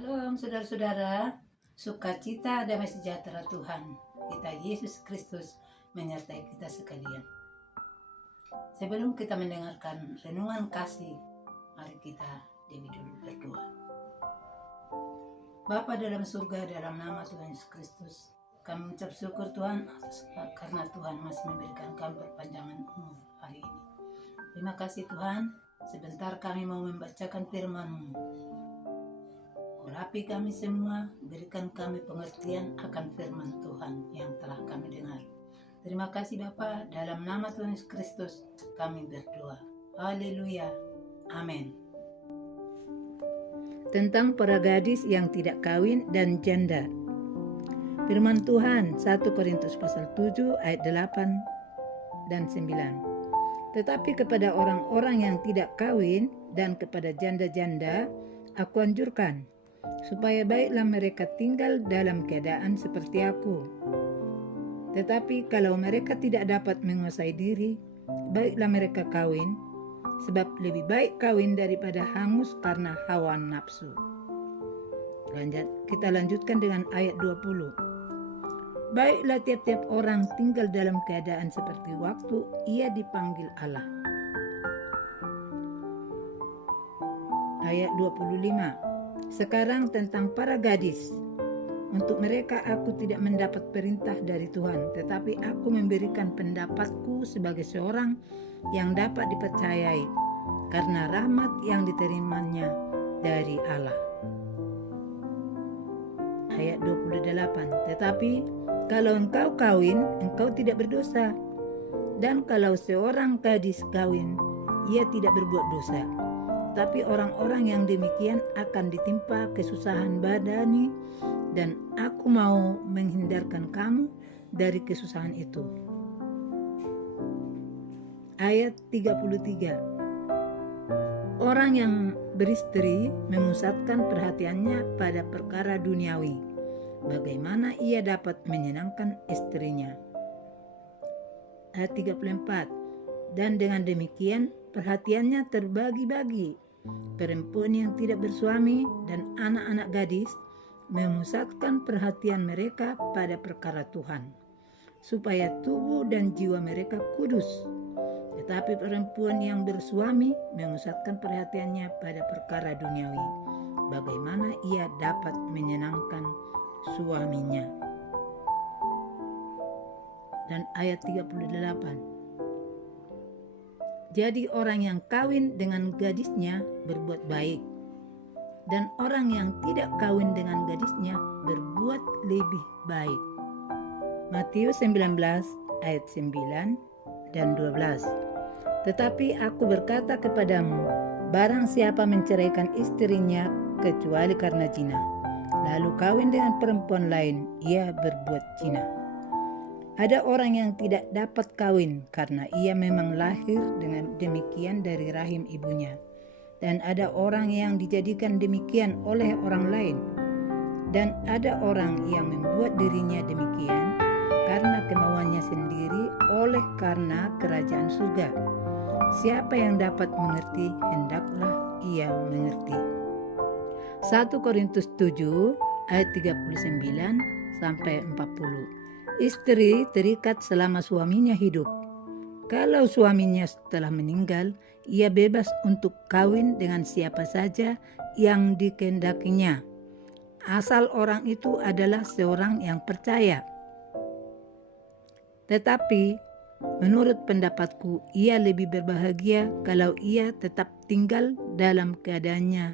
Shalom saudara-saudara, sukacita damai sejahtera Tuhan kita Yesus Kristus menyertai kita sekalian. Sebelum kita mendengarkan renungan kasih, mari kita demi dulu berdoa. Bapa dalam surga, dalam nama Tuhan Yesus Kristus, kami mengucap syukur Tuhan karena Tuhan masih memberikan kami perpanjangan umur hari ini. Terima kasih Tuhan, sebentar kami mau membacakan firman-Mu. Urapi kami semua, berikan kami pengertian akan firman Tuhan yang telah kami dengar. Terima kasih Bapa, dalam nama Tuhan Yesus Kristus kami berdoa. Haleluya. Amin. Tentang para gadis yang tidak kawin dan janda. Firman Tuhan 1 Korintus pasal 7 ayat 8 dan 9. Tetapi kepada orang-orang yang tidak kawin dan kepada janda-janda aku anjurkan, supaya baiklah mereka tinggal dalam keadaan seperti aku. Tetapi kalau mereka tidak dapat menguasai diri, baiklah mereka kawin, sebab lebih baik kawin daripada hangus karena hawa nafsu. Kita lanjutkan dengan ayat 20. Baiklah tiap-tiap orang tinggal dalam keadaan seperti waktu ia dipanggil Allah. Ayat 25. Sekarang tentang para gadis. Untuk mereka aku tidak mendapat perintah dari Tuhan, tetapi aku memberikan pendapatku sebagai seorang yang dapat dipercayai, karena rahmat yang diterimanya dari Allah. Ayat 28. Tetapi kalau engkau kawin, engkau tidak berdosa. Dan kalau seorang gadis kawin, ia tidak berbuat dosa. Tapi orang-orang yang demikian akan ditimpa kesusahan badani, dan aku mau menghindarkan kamu dari kesusahan itu. Ayat 33. Orang yang beristri memusatkan perhatiannya pada perkara duniawi, bagaimana ia dapat menyenangkan istrinya. Ayat 34. Dan dengan demikian perhatiannya terbagi-bagi. Perempuan yang tidak bersuami dan anak-anak gadis memusatkan perhatian mereka pada perkara Tuhan, supaya tubuh dan jiwa mereka kudus. Tetapi perempuan yang bersuami memusatkan perhatiannya pada perkara duniawi, bagaimana ia dapat menyenangkan suaminya. Dan ayat 38. Jadi orang yang kawin dengan gadisnya berbuat baik, dan orang yang tidak kawin dengan gadisnya berbuat lebih baik. Matius 19 ayat 9 dan 12. Tetapi aku berkata kepadamu, barang siapa menceraikan istrinya kecuali karena zina, lalu kawin dengan perempuan lain, ia berbuat zina. Ada orang yang tidak dapat kawin karena ia memang lahir dengan demikian dari rahim ibunya. Dan ada orang yang dijadikan demikian oleh orang lain. Dan ada orang yang membuat dirinya demikian karena kemauannya sendiri oleh karena kerajaan surga. Siapa yang dapat mengerti, hendaklah ia mengerti. 1 Korintus 7 ayat 39 sampai 40. Istri terikat selama suaminya hidup. Kalau suaminya telah meninggal, ia bebas untuk kawin dengan siapa saja yang dikehendakinya, asal orang itu adalah seorang yang percaya. Tetapi menurut pendapatku, ia lebih berbahagia kalau ia tetap tinggal dalam keadaannya,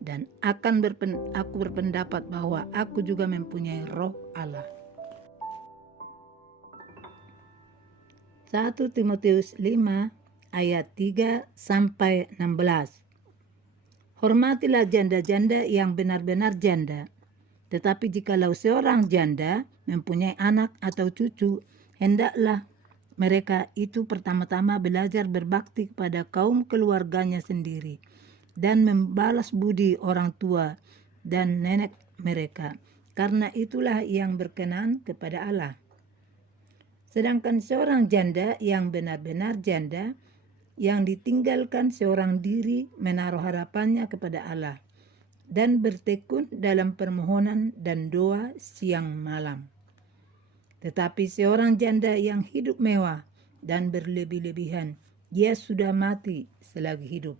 dan aku berpendapat bahwa aku juga mempunyai roh Allah. 1 Timotius 5 ayat 3 sampai 16. Hormatilah janda-janda yang benar-benar janda. Tetapi jikalau seorang janda mempunyai anak atau cucu, hendaklah mereka itu pertama-tama belajar berbakti kepada kaum keluarganya sendiri dan membalas budi orang tua dan nenek mereka, karena itulah yang berkenan kepada Allah. Sedangkan seorang janda yang benar-benar janda, yang ditinggalkan seorang diri, menaruh harapannya kepada Allah, dan bertekun dalam permohonan dan doa siang malam. Tetapi seorang janda yang hidup mewah dan berlebih-lebihan, dia sudah mati selagi hidup.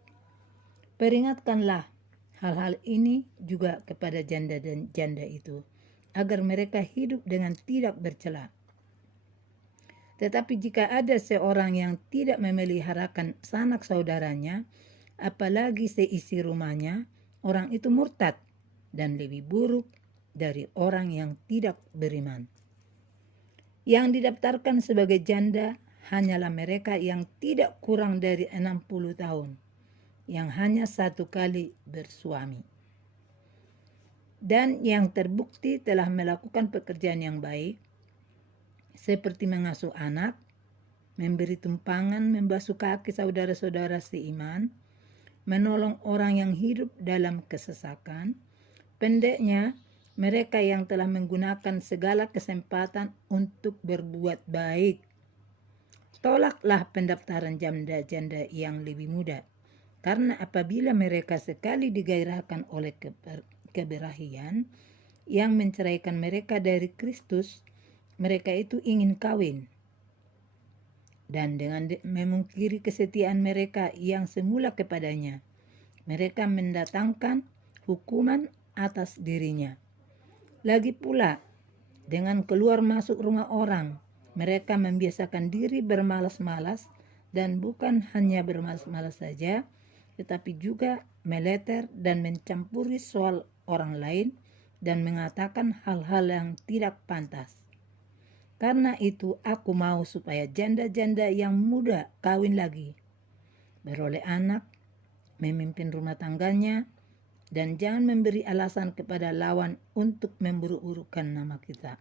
Peringatkanlah hal-hal ini juga kepada janda dan janda itu, agar mereka hidup dengan tidak bercela. Tetapi jika ada seorang yang tidak memeliharakan sanak saudaranya, apalagi seisi rumahnya, orang itu murtad dan lebih buruk dari orang yang tidak beriman. Yang didaftarkan sebagai janda hanyalah mereka yang tidak kurang dari 60 tahun, yang hanya satu kali bersuami, dan yang terbukti telah melakukan pekerjaan yang baik, seperti mengasuh anak, memberi tumpangan, membasuh kaki saudara-saudara seiman, menolong orang yang hidup dalam kesesakan. Pendeknya, mereka yang telah menggunakan segala kesempatan untuk berbuat baik. Tolaklah pendaftaran janda-janda yang lebih muda, karena apabila mereka sekali digairahkan oleh keberahian yang menceraikan mereka dari Kristus, mereka itu ingin kawin. Dan dengan memungkiri kesetiaan mereka yang semula kepadanya, mereka mendatangkan hukuman atas dirinya. Lagi pula, dengan keluar masuk rumah orang, mereka membiasakan diri bermalas-malas, dan bukan hanya bermalas-malas saja, tetapi juga meleter dan mencampuri soal orang lain dan mengatakan hal-hal yang tidak pantas. Karena itu aku mau supaya janda-janda yang muda kawin lagi, beroleh anak, memimpin rumah tangganya, dan jangan memberi alasan kepada lawan untuk memburuk-burukkan nama kita.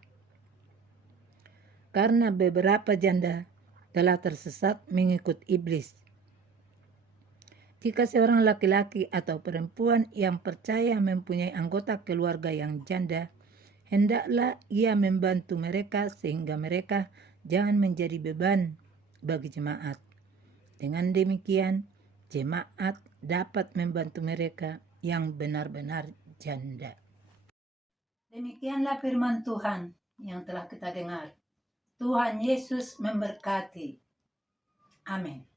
Karena beberapa janda telah tersesat mengikut iblis. Jika seorang laki-laki atau perempuan yang percaya mempunyai anggota keluarga yang janda, hendaklah ia membantu mereka sehingga mereka jangan menjadi beban bagi jemaat. Dengan demikian, jemaat dapat membantu mereka yang benar-benar janda. Demikianlah firman Tuhan yang telah kita dengar. Tuhan Yesus memberkati. Amin.